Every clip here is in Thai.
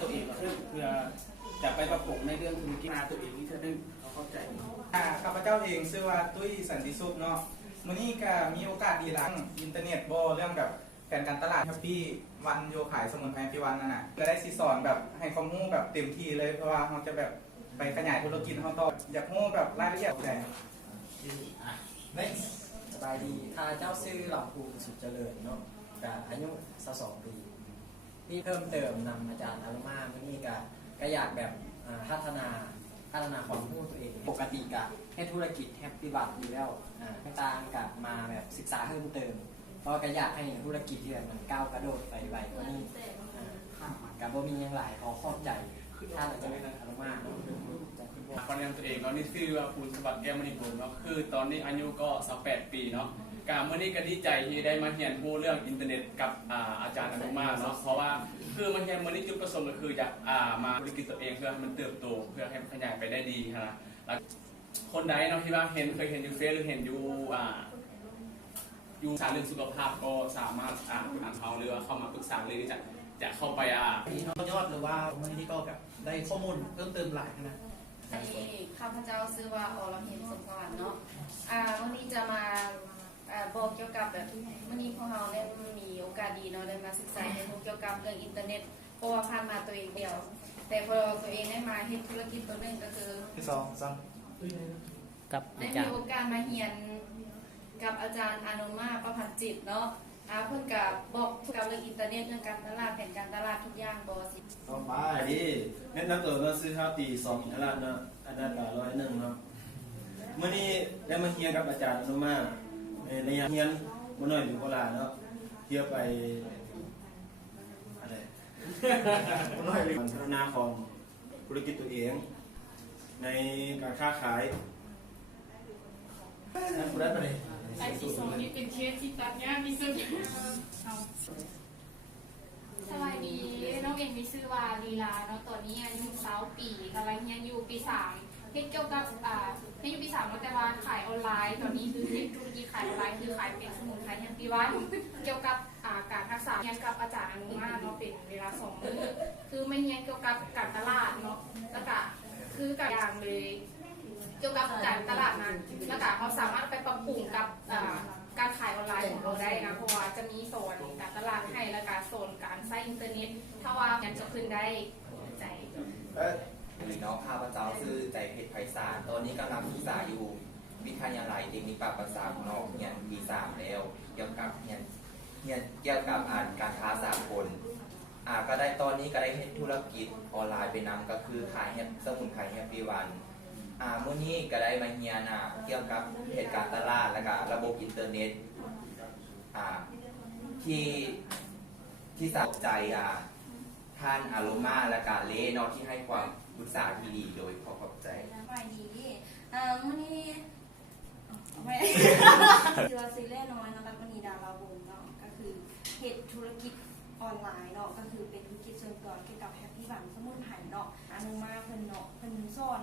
ตัวเองขึ้นเพื่อจะไปประกบในเรื่องธุรกิจตัวเองที่จะได้เขาเข้าใจข้าพเจ้าเองชื่อว่าตุ้ยสันติสุขเนาะมื้อนี้ก็มีโอกาสดีหลังอินเทอร์เน็ตบ่เรื่องแบบแผนการตลาดแฮปปี้วันโยขายสมุนไพรพี่วันนั่นน่ะก็ได้สิสอนแบบให้ความรู้แบบเต็มที่เลยเพราะว่าเราจะแบบไปขยายธุรกิจเราต่ออยากรู้แบบรายละเอียดใหญ่สบายดีข้าเจ้าซื้อหลับภูมิสุดเจริญเนาะกับอายุ22 ปีที่เพิ่มเติมนำอาจารย์อารุมาเมื่อนี้ก็อยากแบบพัฒนาความรู้ตัวเองปกติกับให้ธุรกิจแฮปปี้บัตอยู่แล้วต่างกับมาแบบศึกษาเพิ่มเติมเพราะก็อยากให้ธุรกิจที่แบบมันก้าวกระโดดไปไวกว่านี้กับบ่มีอย่างหลายพอเข้าใจถ้าเราจะเล่นอารุมาคะแนนตัวเองเนาะนี่ชื่อว่าคุณสวัสดิ์แก้วมณีผลเนาะคือตอนนี้อายุก็28 ปีเนาะการเมื่อนี้ก็ดีใจที่ได้มาเรียนรู้เรื่องอินเทอร์เน็ตกับอาจารย์อนุมาเนาะเพราะว่าคือมันเรียนเมื่อนี้จุดประสงค์ก็คืออยากมาธุรกิจตัวเองเพื่อให้มันเติบโตเพื่อให้มันขยายไปได้ดีนะแล้วคนใดเนาะที่ว่าเคยเห็นอยู่เฟซหรือเห็นอยู่สารเรื่องสุขภาพก็สามารถอ่านเขาหรือว่าเข้ามาปรึกษาเลยจะเข้าไปยอดหรือว่าวันนี้ก็แบบได้ข้อมูลเพิ่มเติมหลายนะอันนี้ข้าพเจ้าซื้อว่าอรพิมสมพรเนาะวันนี้จะมาบอกเกี่ยวกับแบบวันนี้พวกเราได้มีโอกาสดีเนาะได้มาศึกษาเรียนรู้เกี่ยวกับเรื่องอินเทอร์เน็ตเพราะว่าผ่านมาตัวเองเดียวแต่พอตัวเองได้มาเฮ็ดธุรกิจตัวนึงก็คือสองกับได้มีโอกาสมาเรียนกับอาจารย์อนุมาประพันธ์จิตเนาะเพิ่นกับบอกกับเรื่องอินเทอร์เน็ตเรื่องการตลาดแผนการตลาดทุกอย่างบอสิต่อไปดิแนะนำตัวว่าซื้อข้าวตี2อินทราชเนาะอันนั้น101เนาะเมื่อนี้ได้มาเฮียนกับอาจารย์อนุมาในเฮียนบ่น้อยอยู่โคราชเนาะเที่ยวไปอะไรบ่น้อยเลยพัฒนาของธุรกิจตัวเองในการค้าขายนั่นคุณได้ปะเนี่ยไอซีโซนี่เป็นเคสที่ตัดยากที่สุดสวัสดีน้องเองมีชื่อว่าลีลาเนาะตอนนี้อายุ20 ปีกำลังเรียนอยู่ปี 3เฮ็ดเกี่ยวกับเฮ็ดอยู่ปี 3แต่ว่าขายออนไลน์ตอนนี้คือเฮ็ดธุรกิจขายออนไลน์คือขายเป็นสมุนไพรแฮปปี้วันเกี่ยวกับการรักษาเรียนกับอาจารย์อนุมาเนาะเป็นเวลา2 มื้อคือไม่เรียนเกี่ยวกับการตลาดเนาะแล้วก็คือกับอย่างเลยเกี่ยวกับการตลาดนั้นแล้วก็เขาสามารถไปปรับปรุงกับการขายออนไลน์ของเราได้นะเพราะว่าจะมีโซนการตลาดให้และการโซนการใช้อินเทอร์เน็ตถ้าว่าอยากจะขึ้นได้ใจน้องข้าพเจ้าชื่อใจเพชรไพศาลตอนนี้กำลังศึกษาอยู่วิทยาลัยเทคนิคภาษาของนอกเรียนปี 3แล้วเกี่ยวกับการค้าสากลก็ได้ตอนนี้ก็ได้เฮ็ดธุรกิจออนไลน์ไปนำก็คือขายสมุนไพรแฮปปี้วันเมื่อนี้ก็ได้มาเรียนเกี่ยวกับเหตุการณ์ตลาดและก็ระบบอินเทอร์เน็ตที่สนใจท่านอารุมาและการเล่นที่ให้ความปรึกษาที่ดีโดยขอบใจไม่ดีมื่อนี้ไม่ชื่อว่าซิเล่น้อยนะคะมณีดาวงเนาะก็คือเหตุธุรกิจออนไลน์เนาะก็คือเป็นธุรกิจส่วนตัวเกี่ยวกับแฮปปี้บันสมุนไพรเนาะอนุมาเพิ่นเนาะเพิ่นซ่อน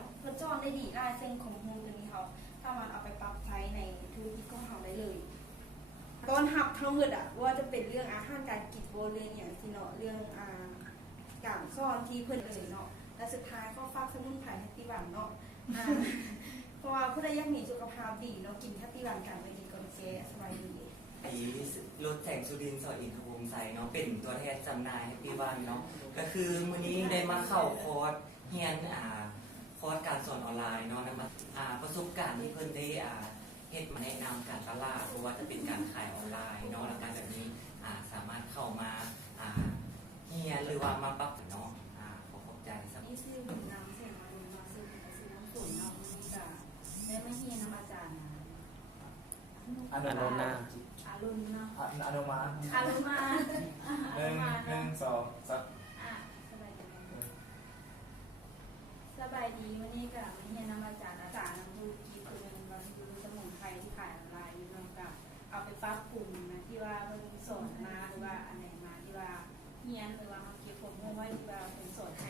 ได้ดีได้เส้นของมูลตัวนี้เขาสามารถเอาไปปรับใช้ในธุรกิจของเขาได้เลยตอนหับทั้งหมดว่าจะเป็นเรื่องอาหารการกินโบเรื่องอย่างที่เนาะเรื่องการซ่อนที่เพิ่นเลยเนาะและสุดท้ายก็ฝากสมุนไพรแฮปปี้บันเนาะเพราะว่าผู้ใดอยากมีสุขภาพดีเนาะกินแฮปปี้บันกันไปดีก่อนเจ๊สบายดีรถแสงสุรินทร์สอินทร์วงศ์ไซเนาะเป็นตัวแทนจำหน่ายแฮปปี้วันเนาะก็คือมื้อนี้ได้มาเข้าคอร์สเรียนคอร์สการสอนออนไลน์เนาะนำประสบการณ์ที่เพิ่นได้เฮ็ดมาแนะนำการตลาดหรือว่าจะเป็นการขายออนไลน์เนาะแล้วการแบบนี้สามารถเข้ามาเรียนหรือว่ามาปรับเนาะขอขอบใจสักนี่ชื่อบุญนำเสียงมาซื้อน้ำตุ๋นเนาะนี่ก็ได้มาเรียนนำอาจารย์อนุมาอรุณเนาะอนุมา1 2 3สบายดีวันนี้ก็มาเรียนนำอาจารย์นำธุรกิจตัวนึงเราดูสมุนไพรที่ขายออนไลน์นำกับเอาไปปรับปรุงนะที่ว่าเพิ่นสอนมาหรือว่าอันไหนมาที่ว่าเรียนหรือว่าเขาเก็บข้อมูลไว้ที่ว่าเป็นสอนให้